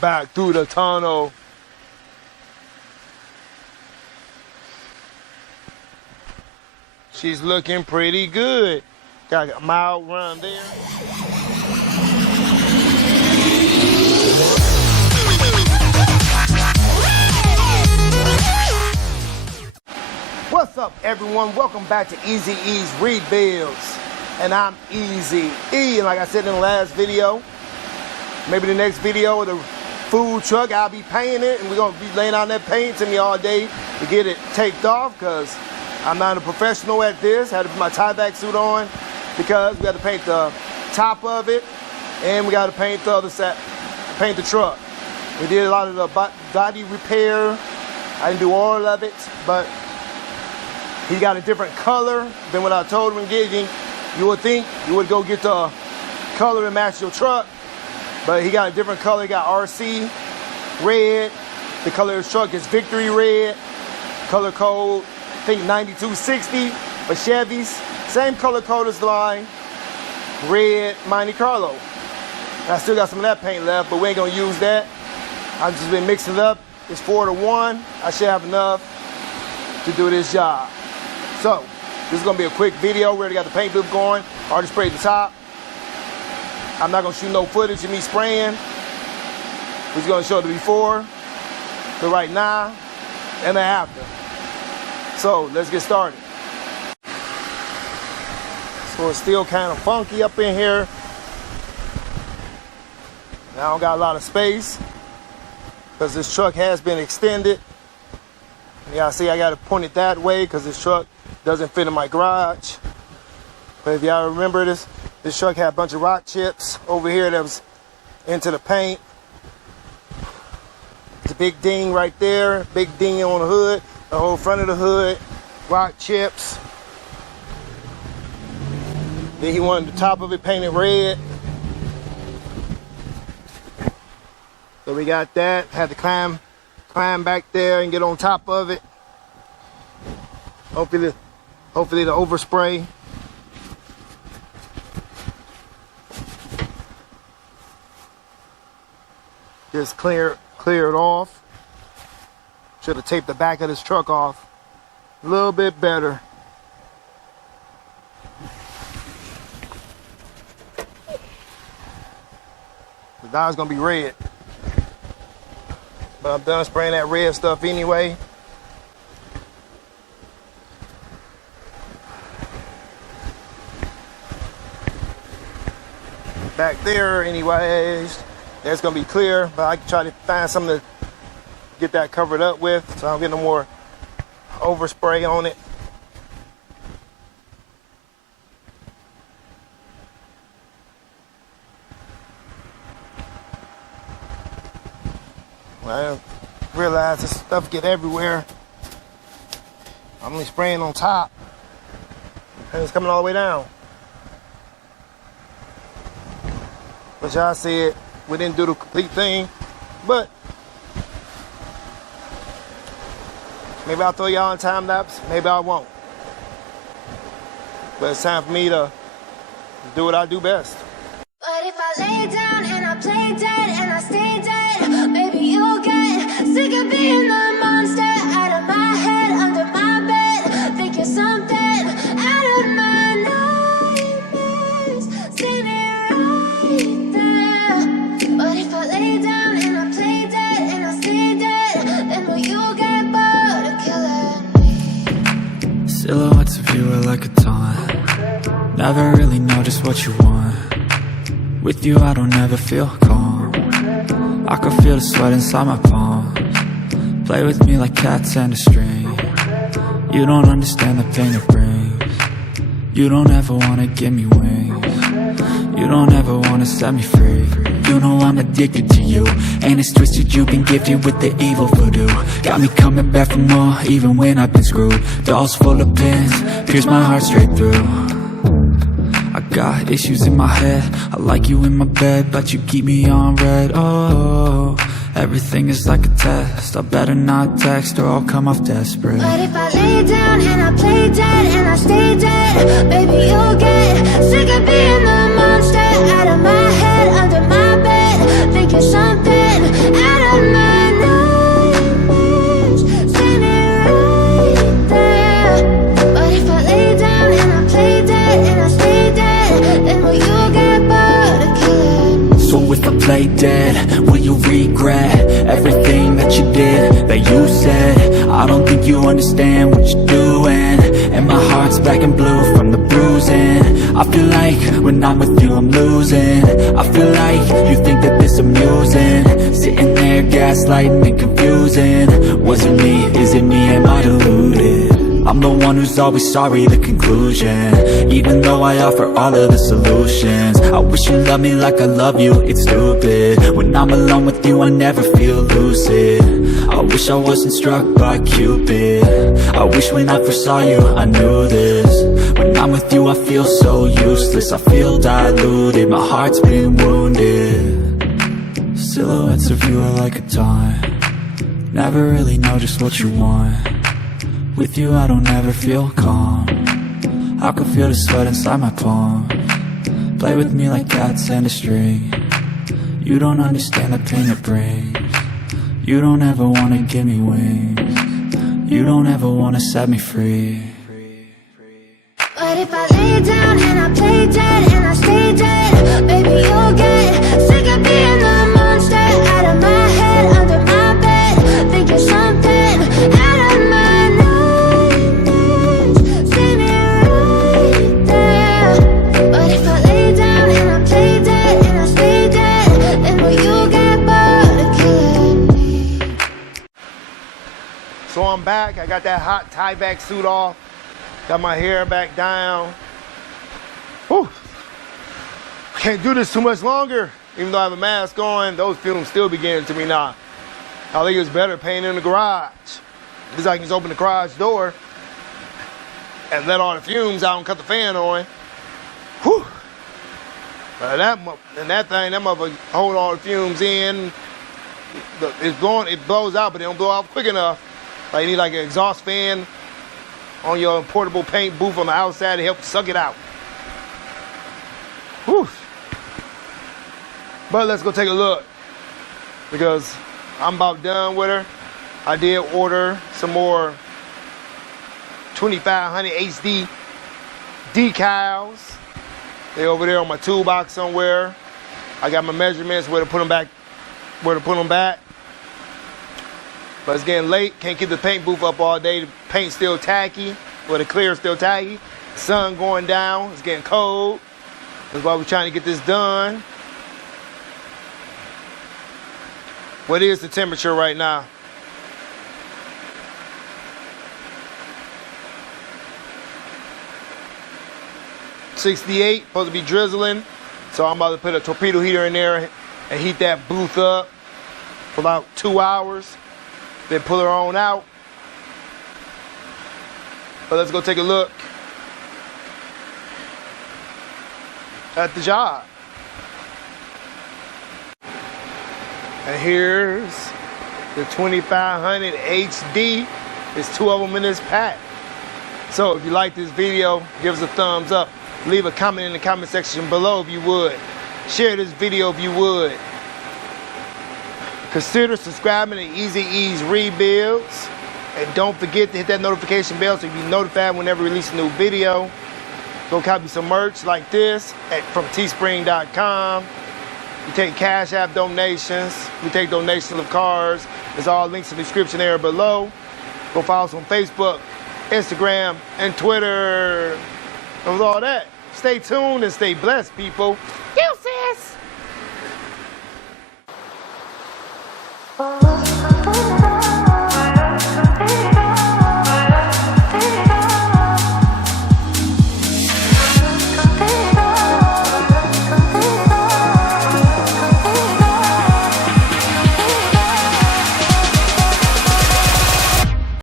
back through the tunnel. She's looking pretty good. Got a mild run there. What's up, everyone? Welcome back to Easy E's Rebuilds. And I'm Easy E. And like I said in the last video, maybe the next video of the food truck, I'll be painting it, and we're gonna be laying out that paint to me all day to get it taped off, because I'm not a professional at this. I had to put my tie-back suit on because we got to paint the top of it, and we got to paint the other side, paint the truck. We did a lot of the body repair. I didn't do all of it, but he got a different color than what I told him to get. You would think you would go get the color and match your truck, but he got a different color. He got RC red. The color of his truck is Victory red. Color code, I think 9260 for Chevys. Same color code as mine, red Monte Carlo. I still got some of that paint left, but we ain't gonna use that. I've just been mixing it up. It's 4-to-1. I should have enough to do this job. So, this is gonna be a quick video. We already got the paint booth going. I already sprayed the top. I'm not gonna shoot no footage of me spraying. We're just gonna show the before, the right now, and the after. So, let's get started. So it's still kind of funky up in here. I don't got a lot of space because this truck has been extended. Y'all see I got to point it that way because this truck doesn't fit in my garage. But if y'all remember this truck had a bunch of rock chips over here that was into the paint. It's a big ding right there, big ding on the hood, the whole front of the hood, rock chips. Then he wanted the top of it painted red. So we got that. Had to climb back there and get on top of it. Hopefully the overspray. Just clear it off. Should have taped the back of this truck off a little bit better. Now it's gonna be red. But I'm done spraying that red stuff anyway. Back there anyways, that's gonna be clear, but I can try to find something to get that covered up with so I don't get no more overspray on it. I didn't realize this stuff get everywhere. I'm only spraying on top, and it's coming all the way down. But y'all see it, we didn't do the complete thing, but maybe I'll throw y'all in time lapse, maybe I won't. But it's time for me to do what I do best. But if I lay down and I play dead and I stay dead, maybe you'll get sick of being the monster out of my head, under my bed. Think you're something out of my nightmares, standing right there. But if I lay down and I play dead and I stay dead, then will you get bored of killing me? Silhouettes of you are like a taunt. Never really know just what you want. With you I don't ever feel calm. I can feel the sweat inside my palms. Play with me like cats and a string. You don't understand the pain it brings. You don't ever wanna give me wings. You don't ever wanna set me free. You know I'm addicted to you, and it's twisted you've been gifted with the evil voodoo. Got me coming back for more, even when I've been screwed. Dolls full of pins, pierce my heart straight through. I got issues in my head, I like you in my bed, but you keep me on red. Oh, everything is like a test. I better not text or I'll come off desperate. But if I lay down and I play dead and I stay dead, maybe you'll get sick of being the monster out of my head, under my bed. Think you're something play dead? Will you regret everything that you did, that you said? I don't think you understand what you're doing, and my heart's black and blue from the bruising. I feel like when I'm with you I'm losing. I feel like you think that this amusing, sitting there gaslighting and confusing. Was it me? Is it me? Am I deluded? I'm the one who's always sorry, the conclusion, even though I offer all of the solutions. I wish you loved me like I love you, it's stupid. When I'm alone with you I never feel lucid. I wish I wasn't struck by Cupid. I wish when I first saw you I knew this. When I'm with you I feel so useless, I feel diluted, my heart's been wounded. Silhouettes of you are like a taunt, never really know just what you want. With you I don't ever feel calm, I can feel the sweat inside my palm. Play with me like cats and a string. You don't understand the pain it brings. You don't ever wanna give me wings. You don't ever wanna set me free. But if I lay down and I play dead and I stay dead, baby you'll get sick of being the monster out of my head, under my bed. Think you're something out of my nightmares. See me right there. But if I lay down and I play dead and I stay dead, then will you get bored of killing me? So I'm back. I got that hot tie-back suit off. Got my hair back down. Whew. Can't do this too much longer. Even though I have a mask on, those fumes still be getting to me now. I think it's better painting in the garage. At least I can just open the garage door and let all the fumes out and cut the fan on. Whew. But that motherfucker hold all the fumes in. It blows out, but it don't blow out quick enough. Like you need like an exhaust fan on your portable paint booth on the outside to help suck it out. Whew. But let's go take a look, because I'm about done with her. I did order some more 2500 HD decals. They're over there on my toolbox somewhere. I got my measurements where to put them back. But it's getting late, can't keep the paint booth up all day. The paint's still tacky, or the clear's still tacky. Sun going down, it's getting cold. That's why we're trying to get this done. What is the temperature right now? .68, supposed to be drizzling. So I'm about to put a torpedo heater in there and heat that booth up for about 2 hours. Then pull her on out. But let's go take a look at the job. And here's the 2500 HD. There's 2 of them in this pack. So if you like this video, give us a thumbs up. Leave a comment in the comment section below if you would. Share this video if you would. Consider subscribing to Easy E's Rebuilds. And don't forget to hit that notification bell so you'll be notified whenever we release a new video. Go copy some merch like this from teespring.com. We take Cash App donations. We take donations of cars. There's all links in the description area below. Go follow us on Facebook, Instagram, and Twitter. And with all that, stay tuned and stay blessed, people. Deuces!